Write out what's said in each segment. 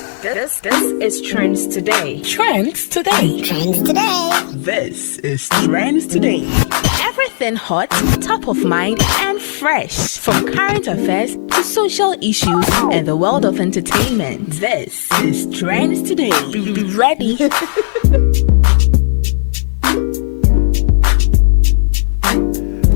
This is Trends Today. Trends Today. Trends Today. This is Trends Today. Everything hot, top of mind, and fresh. From current affairs to social issues and the world of entertainment. This is Trends Today. Be ready.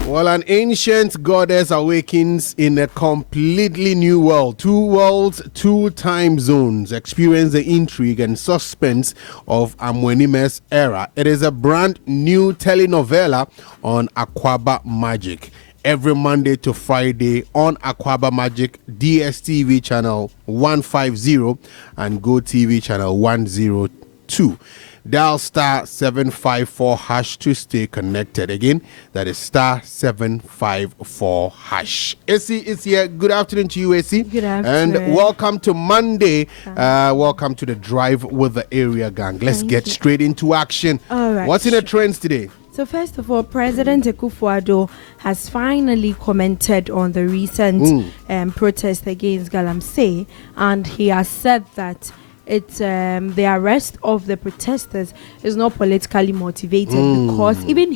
Well, an ancient goddess awakens in a completely new world. 2 worlds, 2 time zones. Experience the intrigue and suspense of Amwenime's era. It is a brand new telenovela on Akua Magic. Every Monday to Friday on Akua Magic, DSTV channel 150 and GoTV channel 102. Dial star 754 hash to stay connected. Again, that is star 754 hash. AC is here. Good afternoon to you, AC. Good afternoon. And welcome to Monday. Welcome to the Drive with the Area Gang. Let's get straight into action. All right. What's in the trends today? So first of all, President Akua Donkor has finally commented on the recent protest against Galamsey, and he has said that it's the arrest of the protesters is not politically motivated because even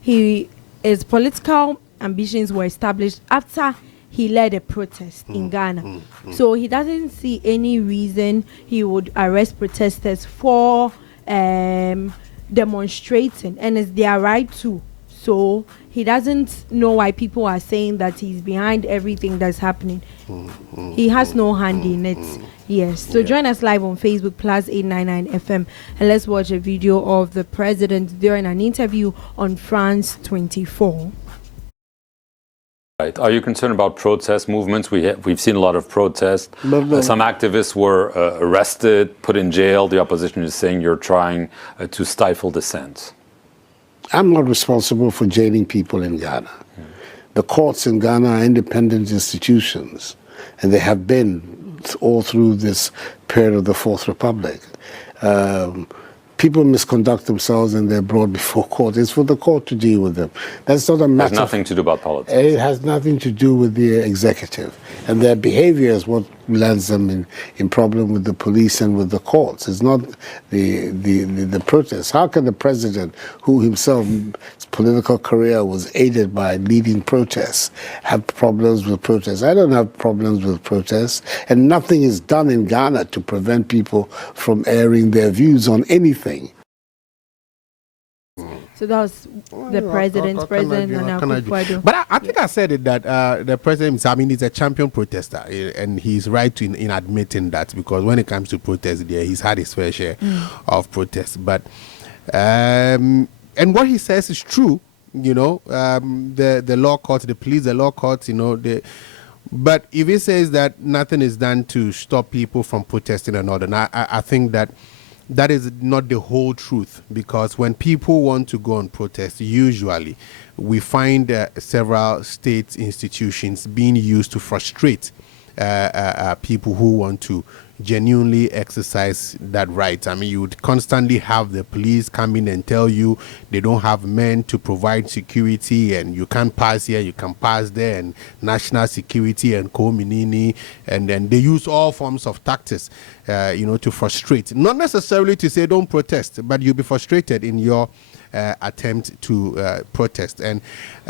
his political ambitions were established after he led a protest in Ghana. So he doesn't see any reason he would arrest protesters for demonstrating, and it's their right to. So he doesn't know why people are saying that he's behind everything that's happening. He has no hand in it. Yes. So join us live on Facebook, PLUZZ 899 FM, and let's watch a video of the president during an interview on France 24. Right. Are you concerned about protest movements? We've seen a lot of protests. Some activists were arrested, put in jail. The opposition is saying you're trying to stifle dissent. I'm not responsible for jailing people in Ghana. The courts in Ghana are independent institutions, and they have been all through this period of the Fourth Republic. People misconduct themselves and they're brought before court. It's for the court to deal with them. That's not a matter. It has nothing to do about politics. It has nothing to do with the executive. And their behavior is what lands them in problem with the police and with the courts. It's not the protests. How can the president, who himself, his political career was aided by leading protests, have problems with protests? I don't have problems with protests. And nothing is done in Ghana to prevent people from airing their views on anything. So that was the president and Akua Donkor. But I think I said it that the president, I mean, he's a champion protester, and he's right in admitting that, because when it comes to protest, he's had his fair share of protests. But and what he says is true, you know. The law courts, the police, the law courts, you know. But if he says that nothing is done to stop people from protesting and all that, I think that is not the whole truth, because when people want to go on protest, usually we find several state institutions being used to frustrate people who want to genuinely exercise that right. I mean, you would constantly have the police come in and tell you they don't have men to provide security, and you can't pass here, you can pass there, and national security and co-minini, and then they use all forms of tactics, to frustrate. Not necessarily to say don't protest, but you'll be frustrated in your attempt to protest. And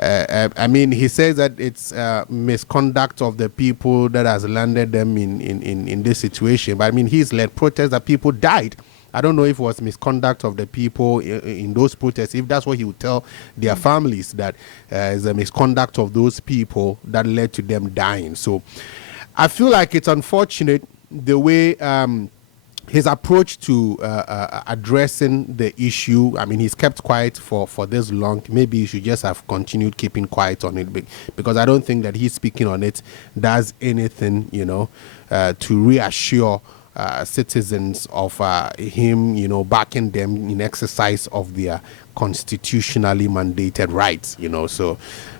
I mean, he says that it's misconduct of the people that has landed them in this situation. But I mean, he's led protests that people died. I don't know if it was misconduct of the people in those protests, if that's what he would tell their families, that is a misconduct of those people that led to them dying. So I feel like it's unfortunate the way his approach to addressing the issue. I mean, he's kept quiet for this long. Maybe he should just have continued keeping quiet on it, because I don't think that he's speaking on it does anything, to reassure citizens of him, backing them in exercise of their constitutionally mandated rights, So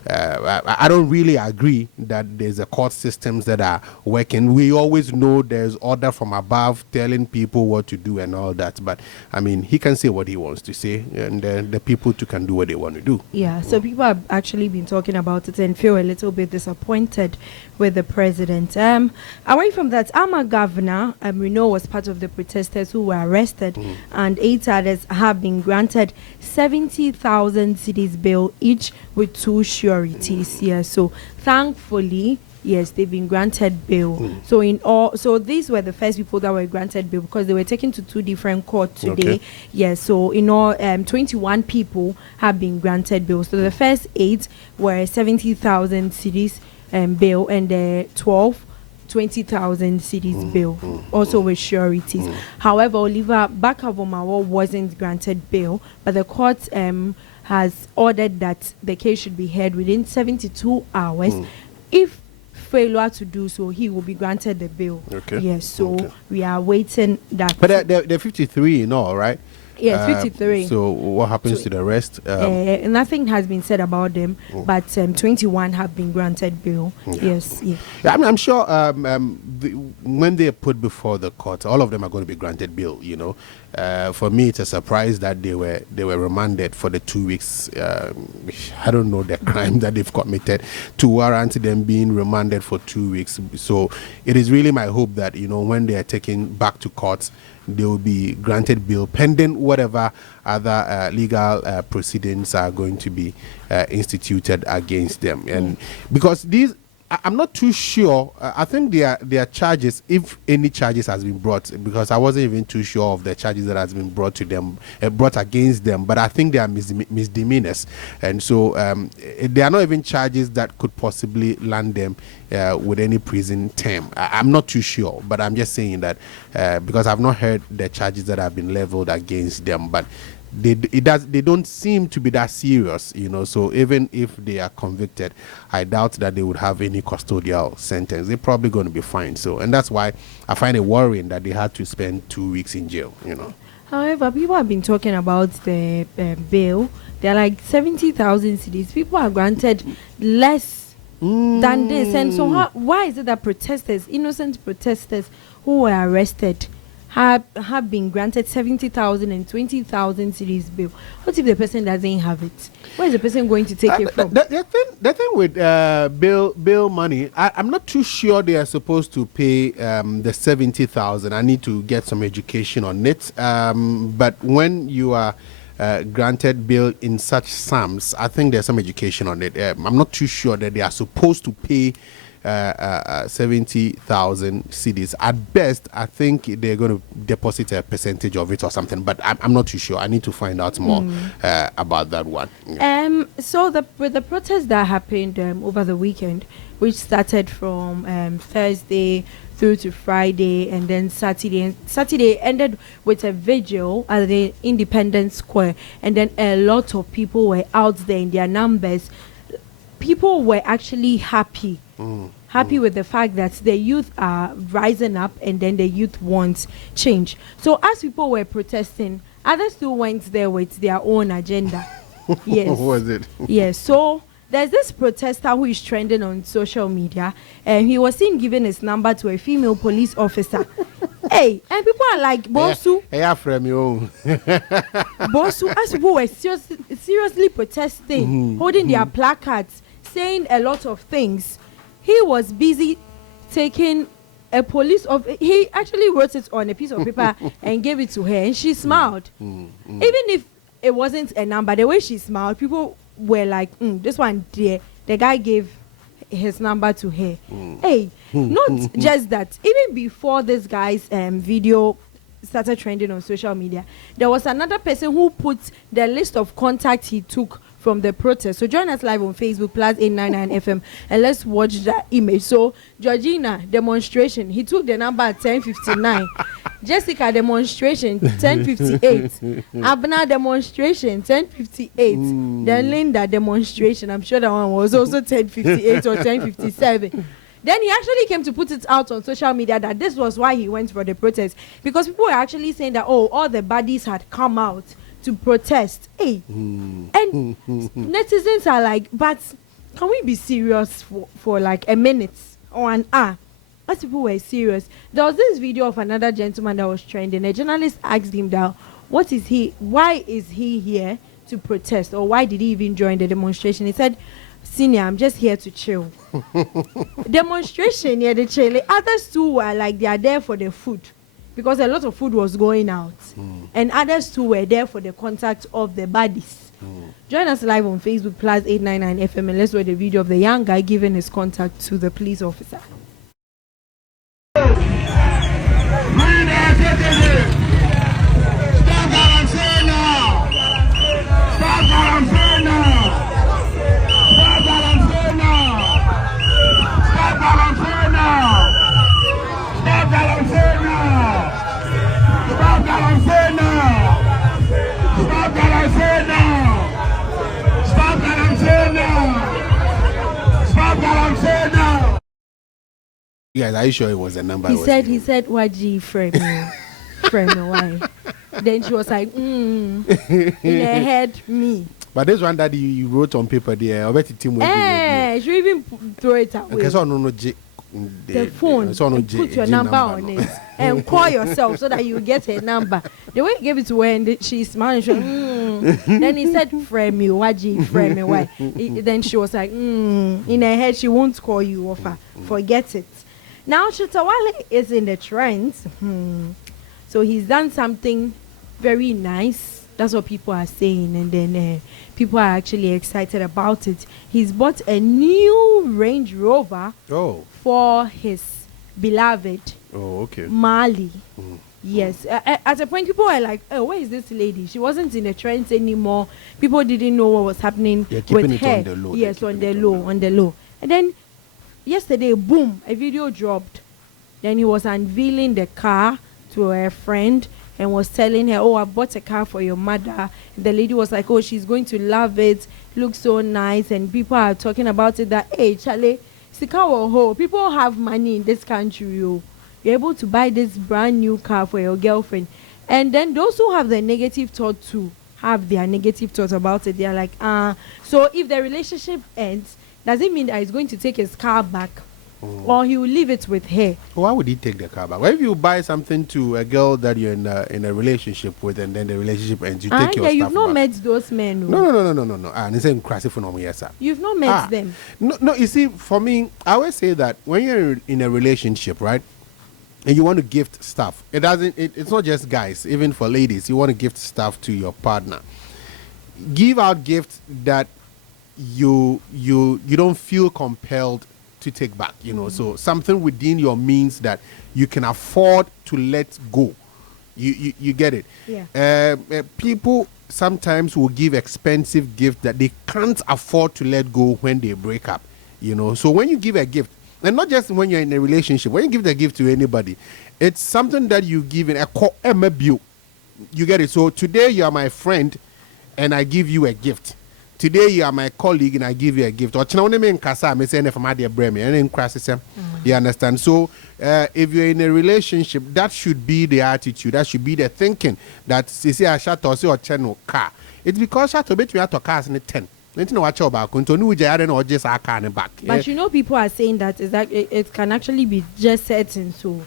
I don't really agree that there's a court systems that are working. We always know there's order from above telling people what to do and all that. But I mean, he can say what he wants to say, and the people too can do what they want to do. Yeah, so people have actually been talking about it and feel a little bit disappointed with the president. Away from that, Ama Governor, we know, was part of the protesters who were arrested, and 8 others have been granted 70,000 cedis bail each with 2 sureties. Yeah, so thankfully, yes, they've been granted bail. So in all, so these were the first people that were granted bail because they were taken to 2 different courts today. Okay. Yes, so in all, 21 people have been granted bail. So the first 8 were 70,000 cedis bail, and the 12, 20,000 cedis bail, also with sureties. However, Oliver Bakavomawo wasn't granted bail, but the court has ordered that the case should be heard within 72 hours. If failure to do so, he will be granted the bail. Okay. Yes, so Okay. we are waiting that. But they're 53 in all, right? Yes, 53. So what happens to the rest? Nothing has been said about them, but 21 have been granted bail. Yes, yeah. Yeah, I'm sure when they're put before the court, all of them are going to be granted bail. You know, for me, it's a surprise that they were remanded for the 2 weeks. I don't know the crime that they've committed to warrant them being remanded for 2 weeks. So it is really my hope that, you know, when they are taken back to court, they will be granted bail pending whatever other legal proceedings are going to be instituted against them. And because these, I'm not too sure. I think their charges, if any charges has been brought, because I wasn't even too sure of the charges that has been brought to them, brought against them. But I think they are misdemeanors, and so they are not even charges that could possibly land them with any prison term. I'm not too sure, but I'm just saying that because I've not heard the charges that have been leveled against them, but. They don't seem to be that serious, you know. So even if they are convicted, I doubt that they would have any custodial sentence. They're probably going to be fine. So, and that's why I find it worrying that they had to spend 2 weeks in jail, you know. However, people have been talking about the bail. They're like 70,000 cedis. People are granted less than this, and so why is it that protesters, innocent protesters who were arrested, have been granted 70,000 and 20,000 cedis bail? What if the person doesn't have it? Where is the person going to take it from? The thing with bail money, I'm not too sure they are supposed to pay the 70,000. I need to get some education on it. But when you are granted bail in such sums, I think there's some education on it. I'm not too sure that they are supposed to pay 70,000 cedis. At best, I think they're going to deposit a percentage of it or something, but I'm not too sure. I need to find out more about that one. So with the protest that happened over the weekend, which started from Thursday through to Friday, and then Saturday ended with a vigil at the Independence Square, and then a lot of people were out there in their numbers. People were actually happy with the fact that the youth are rising up, and then the youth wants change. So as people were protesting, others still went there with their own agenda. Yes. What was it? Yes. So there's this protester who is trending on social media, and he was seen giving his number to a female police officer. Hey, and people are like, Bosu. Hey, from you. Bosu, as people were seriously protesting, holding their placards, saying a lot of things. He was busy taking a police he actually wrote it on a piece of paper and gave it to her, and she smiled. Even if it wasn't a number, the way she smiled, people were like, this one there, the guy gave his number to her. Hey, not just that, even before this guy's video started trending on social media, there was another person who put the list of contacts he took from the protest. So join us live on Facebook, PLUZZ899 FM, and let's watch that image. So Georgina demonstration, he took the number at 10:59. Jessica demonstration 10:58. Abna demonstration 10:58. Then Linda demonstration, I'm sure that one was also 10:58 or 10:57. Then he actually came to put it out on social media that this was why he went for the protest, because people were actually saying that, oh, all the baddies had come out to protest. Hey, and netizens are like, but can we be serious for like a minute or an hour? As people were serious, there was this video of another gentleman that was trending. A journalist asked him that, why is he here to protest, or why did he even join the demonstration? He said, Senior, I'm just here to chill. Demonstration near the chill. Others too were like they are there for the food because a lot of food was going out. And others too were there for the contact of the bodies. Join us live on Facebook PLUZZ 899 FM and let's watch the video of the young guy giving his contact to the police officer. Yes, are you sure it was the number? He said, Waji, frame me. Frame me, why? Then she was like, in her head, me. But this one that you wrote on paper there, I bet the team will she even throw it away. Okay, so the phone, and put your number on it and call yourself so that you get a number. The way he gave it to her and she smiled, then he said, frame me, Waji, frame me, why? Then she was like, in her head, she won't call you, offer. Forget it. Now, Shatta Wale is in the trends. So he's done something very nice. That's what people are saying. And then people are actually excited about it. He's bought a new Range Rover for his beloved Maali. Yes. At a point, people were like, oh, where is this lady? She wasn't in the trends anymore. People didn't know what was happening with her. On the low. Yes, on the low. And then yesterday, boom, a video dropped. Then he was unveiling the car to a friend and was telling her, oh, I bought a car for your mother. The lady was like, oh, she's going to love it. Looks so nice. And people are talking about it that, hey, Charlie, people have money in this country. You're able to buy this brand new car for your girlfriend. And then those who have the negative thought too have their negative thoughts about it. They're like, so if the relationship ends, does it mean that he's going to take his car back or he will leave it with her? Why would he take the car back? Well, if you buy something to a girl that you're in a relationship with and then the relationship ends, you take your stuff you've not back. met those men. No. You've not met them. No, you see, for me, I always say that when you're in a relationship, right, and you want to gift stuff, it's not just guys, even for ladies, you want to gift stuff to your partner. Give out gifts that you don't feel compelled to take back, so something within your means that you can afford to let go. You get it? Yeah. People sometimes will give expensive gifts that they can't afford to let go when they break up, so when you give a gift, and not just when you're in a relationship, when you give the gift to anybody, it's something that you give in a bill. You get it? So today you are my friend and I give you a gift. Today you are my colleague and I give you a gift. Or you understand? So if you're in a relationship, that should be the attitude. That should be the thinking. That Shatta or channel car. It's because Shatta bet we have to cars in the 10. But people are saying that it can actually be just settings. So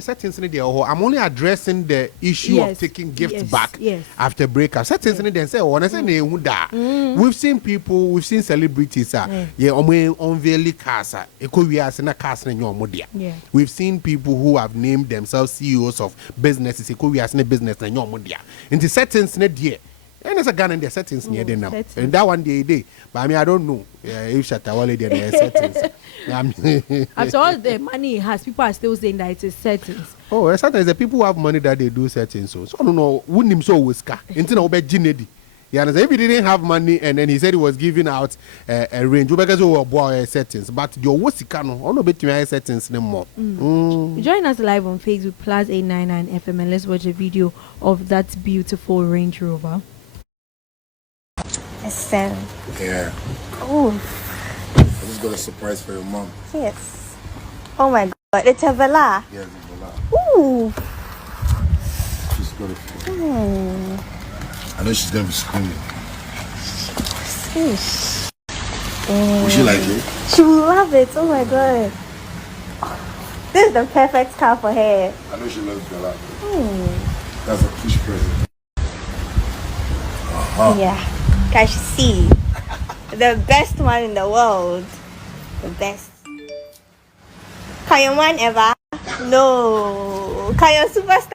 settings in there. I'm only addressing the issue of taking gifts back after breakup. Settings in there say, we've seen people, we've seen celebrities unveil cars. We've seen people who have named themselves CEOs of businesses. In the settings in there. And there's a gun in the settings near them now. And that one day. But I mean, I don't know if Shatta Wale there are settings. After all the money he has, people are still saying that it is settings. Oh, sometimes the people who have money that they do settings. So I don't know. Wouldn't him so whisker? Until now, you understand? If he didn't have money and then he said he was giving out a range, because we were settings. But your Wosikano, I don't know between settings anymore. Join us live on Facebook PLUZZ 899 FM and let's watch a video of that beautiful Range Rover. Estelle. Yeah. Oh. I just got a surprise for your mom. Yes. Oh my God. It's a Vela. Yeah, it's a Vela. Ooh. She's got it for you. I know she's going to be screaming. Sheesh. Will she like it? She will love it. Oh my God. This is the perfect car for her. I know she loves Vela. That's a push present. Yeah. Can she see? The best one in the world. The best. Can your man ever? No. Can your superstar?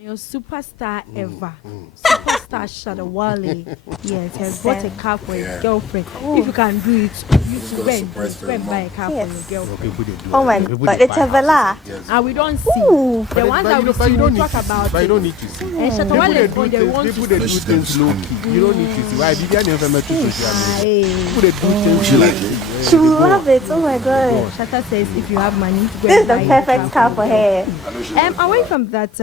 Your superstar ever. Superstar Shatta Wale. Yes, has bought a car for his girlfriend. If you can do it, you should rent buy a car for your girlfriend. Oh my god, it's a villa. And we don't see. The ones that we see, we talk about. But you don't need to see. And Shatta Wale is on the one People to they do things low key. You don't need to see. Why? Vivian never met you social media. People they do things. She like it. She will love it. Oh my god. Shatta says if you have money, go This is and the buy perfect car for her. away from that,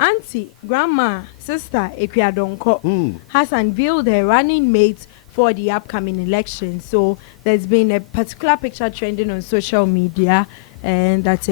auntie, grandma, sister Akua Donkor has unveiled her running mate for the upcoming election. So there's been a particular picture trending on social media, and that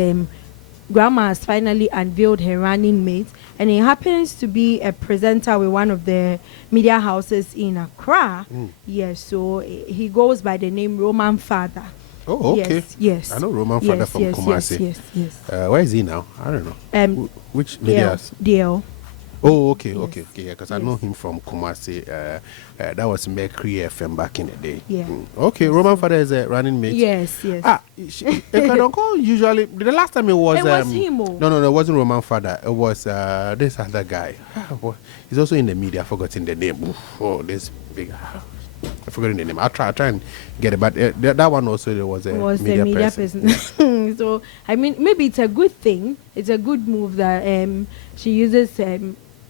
grandma has finally unveiled her running mate, and he happens to be a presenter with one of the media houses in Accra. Yes, so he goes by the name Roman Father. Oh, okay. Yes. I know Roman Father from Kumasi. Yes. Where is he now? I don't know. Which media? DL. Oh, okay. Yeah, because I know him from Kumasi. That was Mercury FM back in the day. Yeah. Okay, Roman Father is a running mate. Yes. Akua Donkor usually, the last time it was him. No, it wasn't Roman Father. It was this other guy. He's also in the media. I've forgotten the name. Oh, this big. I've forgotten the name. I'll try and get it. But that one also there was a media person. So I mean, maybe it's a good thing. It's a good move that she uses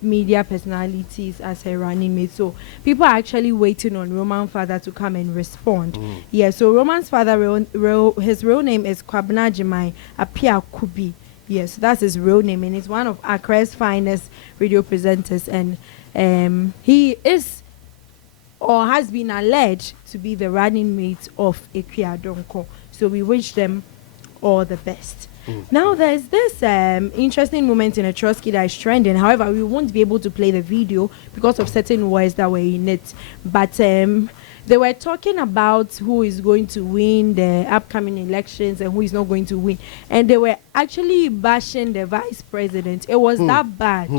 media personalities as her running mate. So people are actually waiting on Roman Father to come and respond. Yeah. So Roman's father, his real name is Kwabena Jemai Apia Kubi. Yes, that's his real name, and he's one of Accra's finest radio presenters, and he is, or has been alleged to be, the running mate of Akua Donkor. So we wish them all the best. Now there's this interesting moment in a Trotsky that is trending. However, we won't be able to play the video because of certain words that were in it. But they were talking about who is going to win the upcoming elections and who is not going to win. And they were actually bashing the vice president. It was that bad.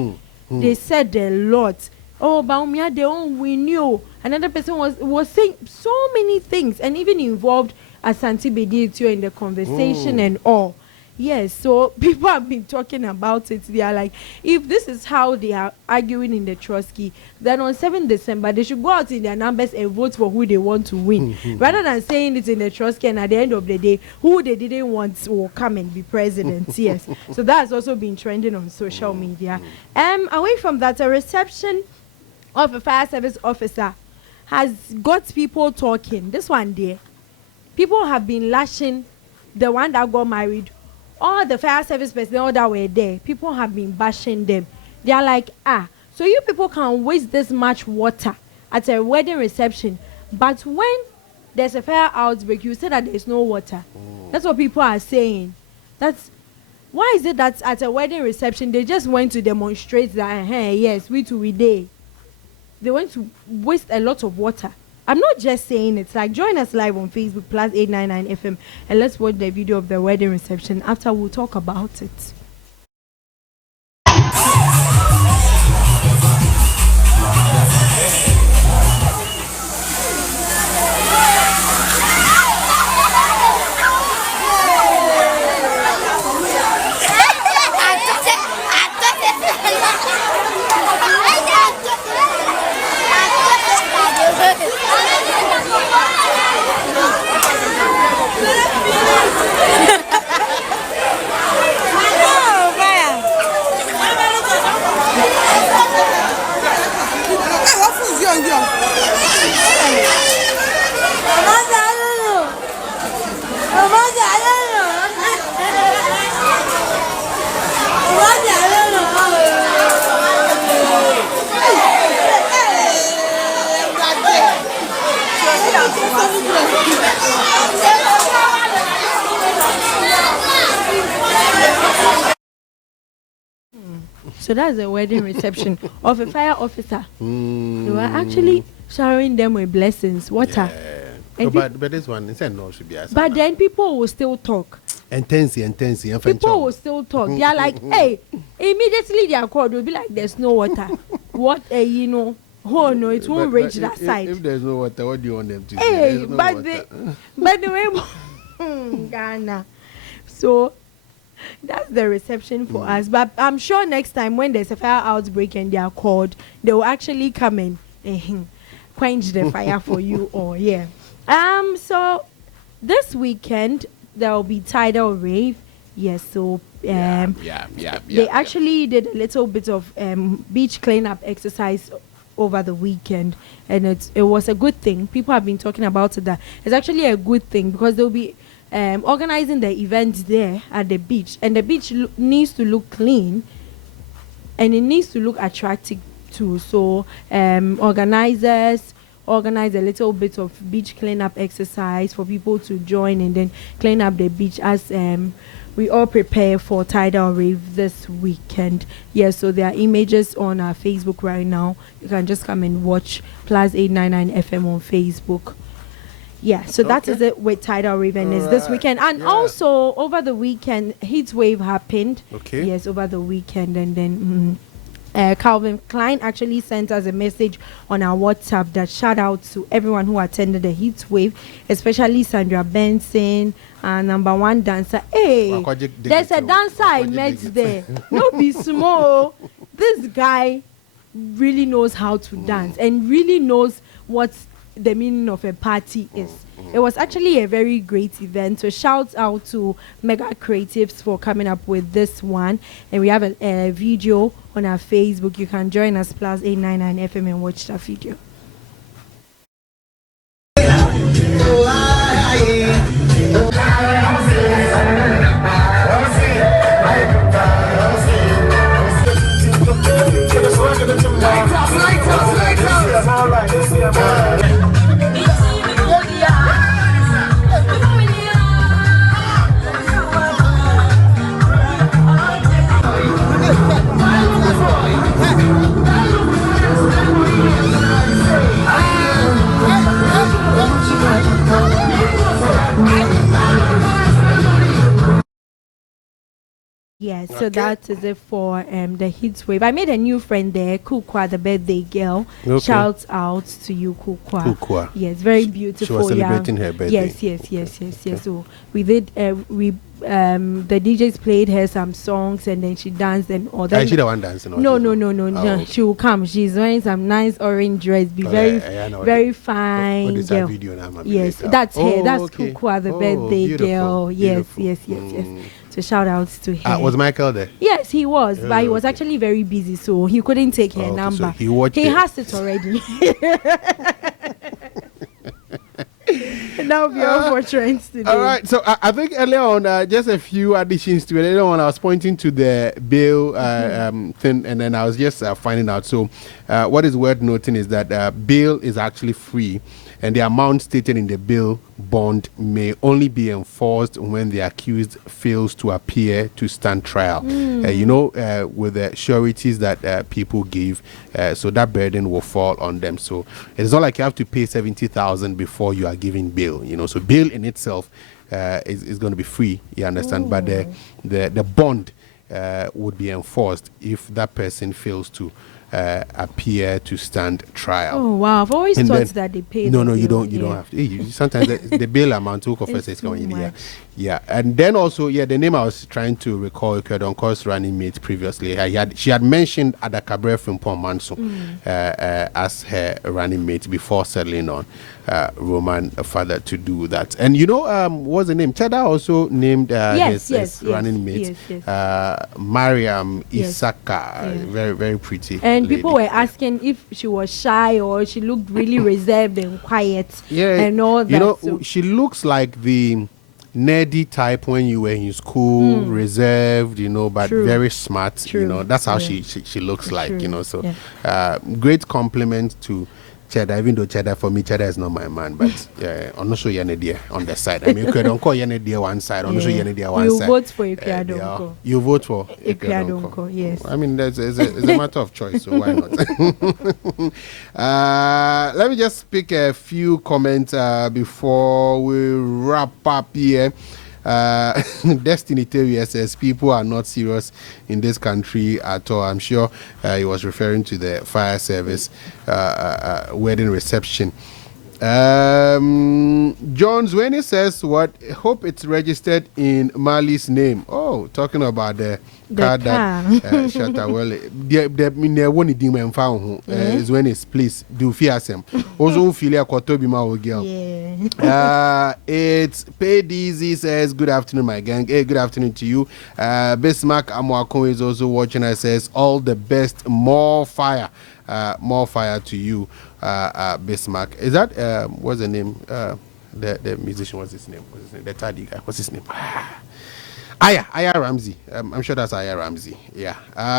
They said a lot. Oh, Baumia, they won't win you. Another person was saying so many things, and even involved Asante Bedietio in the conversation and all. Yes, so people have been talking about it. They are like, if this is how they are arguing in the Trotsky, then on 7th December, they should go out in their numbers and vote for who they want to win. Rather than saying it in the Trotsky, and at the end of the day, who they didn't want will come and be president. Yes. So that's also been trending on social media. Away from that, a reception of a fire service officer has got people talking. This one there, people have been lashing the one that got married. All the fire service personnel that were there, people have been bashing them. They are like, so you people can waste this much water at a wedding reception, but when there's a fire outbreak, you say that there's no water. That's what people are saying. Why is it that at a wedding reception they just went to demonstrate that, yes, we there. They went to waste a lot of water. I'm not just saying it. Like, join us live on Facebook, PLUZZ 899 FM, and let's watch the video of the wedding reception. After, we'll talk about it. So that's the wedding reception of a fire officer. They were actually showering them with blessings, water. And but this one, it's no should be. But then people will still talk. Intensity. People will still talk. They are like, hey, immediately they are called. They'll be like, there's no water. What, Oh no, it won't reach that side. If there's no water, what do you want them to do? Hey, No but water. the way Ghana. So that's the reception for us. But I'm sure next time when there's a fire outbreak and they are called, they will actually come and quench the fire for you all. Yeah. So this weekend there will be tidal rave. Yes. So they actually did a little bit of beach cleanup exercise over the weekend, and it was a good thing. People have been talking about it. That it's actually a good thing because they'll be organizing the event there at the beach, and the beach needs to look clean and it needs to look attractive too. So organizers organize a little bit of beach cleanup exercise for people to join and then clean up the beach as we all prepare for tidal rave this weekend. Yes, so there are images on our Facebook right now. You can just come and watch PLUZZ 899 FM on Facebook. Yeah, so that is it with tidal rave, and it's this weekend. And also over the weekend, heat wave happened. Okay. Yes, over the weekend, and then Calvin Klein actually sent us a message on our WhatsApp that shout out to everyone who attended the heat wave, especially Sandra Benson, number one dancer. Hey, there's a dancer I met there. No be small. This guy really knows how to dance and really knows what's the meaning of a party is. It was actually a very great event. So shout out to Mega Creatives for coming up with this one. And we have a video on our Facebook. You can join us PLUZZ 899 FM and watch that video. Yes, so that is it for the heat wave. I made a new friend there, Acquah, the birthday girl. Okay. Shout out to you, Acquah. Yes, very beautiful. She was celebrating her birthday. Yes. So we did. The DJs played her some songs and then she danced and all that. Is she the one dancing? No. Okay. She will come. She's wearing some nice orange dress. Be very fine What is girl. that video now, Yes, that's her. That's Acquah, the birthday beautiful, girl. Yes. beautiful. So shout outs to her. Was Michael there? Yes, he was, but he was actually very busy, so he couldn't take her number. So he watched he it. has it already. That will be all for trends today. All right, so I think earlier on, just a few additions to it. Earlier on, I was pointing to the bill thing, and then I was just finding out. So, what is worth noting is that bail is actually free, and the amount stated in the bill bond may only be enforced when the accused fails to appear to stand trial. With the sureties that people give, so that burden will fall on them. So it's not like you have to pay 70,000 before you are giving bail. So bail in itself is going to be free. You understand? But the bond would be enforced if that person fails to appear to stand trial. Oh wow! I've always thought that they pay. No, you don't have to. Sometimes the bail amount to confess is going in. Yeah, and then also the name I was trying to recall, Akua Donkor's running mate previously. She had mentioned Adakabre from Pomanso as her running mate before settling on Roman father to do that. And what's the name? Cheddar also named his running mate, Mariam Isaka, very very pretty. And lady. People were asking if she was shy or she looked really reserved and quiet. And all that. She looks like the nerdy type when you were in school, reserved, but very smart. That's how she looks like. So great compliment to Cheddar, even though Cheddar, for me, Cheddar is not my man, but I'm not sure Yenedia on the side. I mean, Akua Donkor Yenedia one side, I'm not sure Yenedia one side. You vote for Akua Donkor. You vote for Akua Donkor, yes. I mean, it's a matter of choice, so why not? Let me just pick a few comments before we wrap up here. Destiny Terry says people are not serious in this country at all. I'm sure he was referring to the fire service wedding reception. Jones, when he says what, hope it's registered in Maali's name. Oh, talking about the car that Shatta Wale. The one he found is when it's please do fear him. Also, feel like Kotobi ma girl. It's Paid Easy says good afternoon, my gang. Hey, good afternoon to you. Bismarck Amwako is also watching us. Says all the best, more fire to you. Bismarck. Is that what's the name? The musician, what's his name? The Taddy guy. What's his name? Aya Ramsey. I'm sure that's Aya Ramsey. Yeah.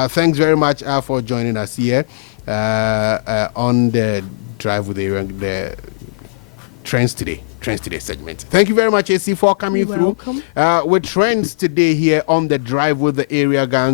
Thanks very much for joining us here on the Drive with the Trends Today segment. Thank you very much, AC, for coming through with Trends Today here on the Drive with the Area Gang.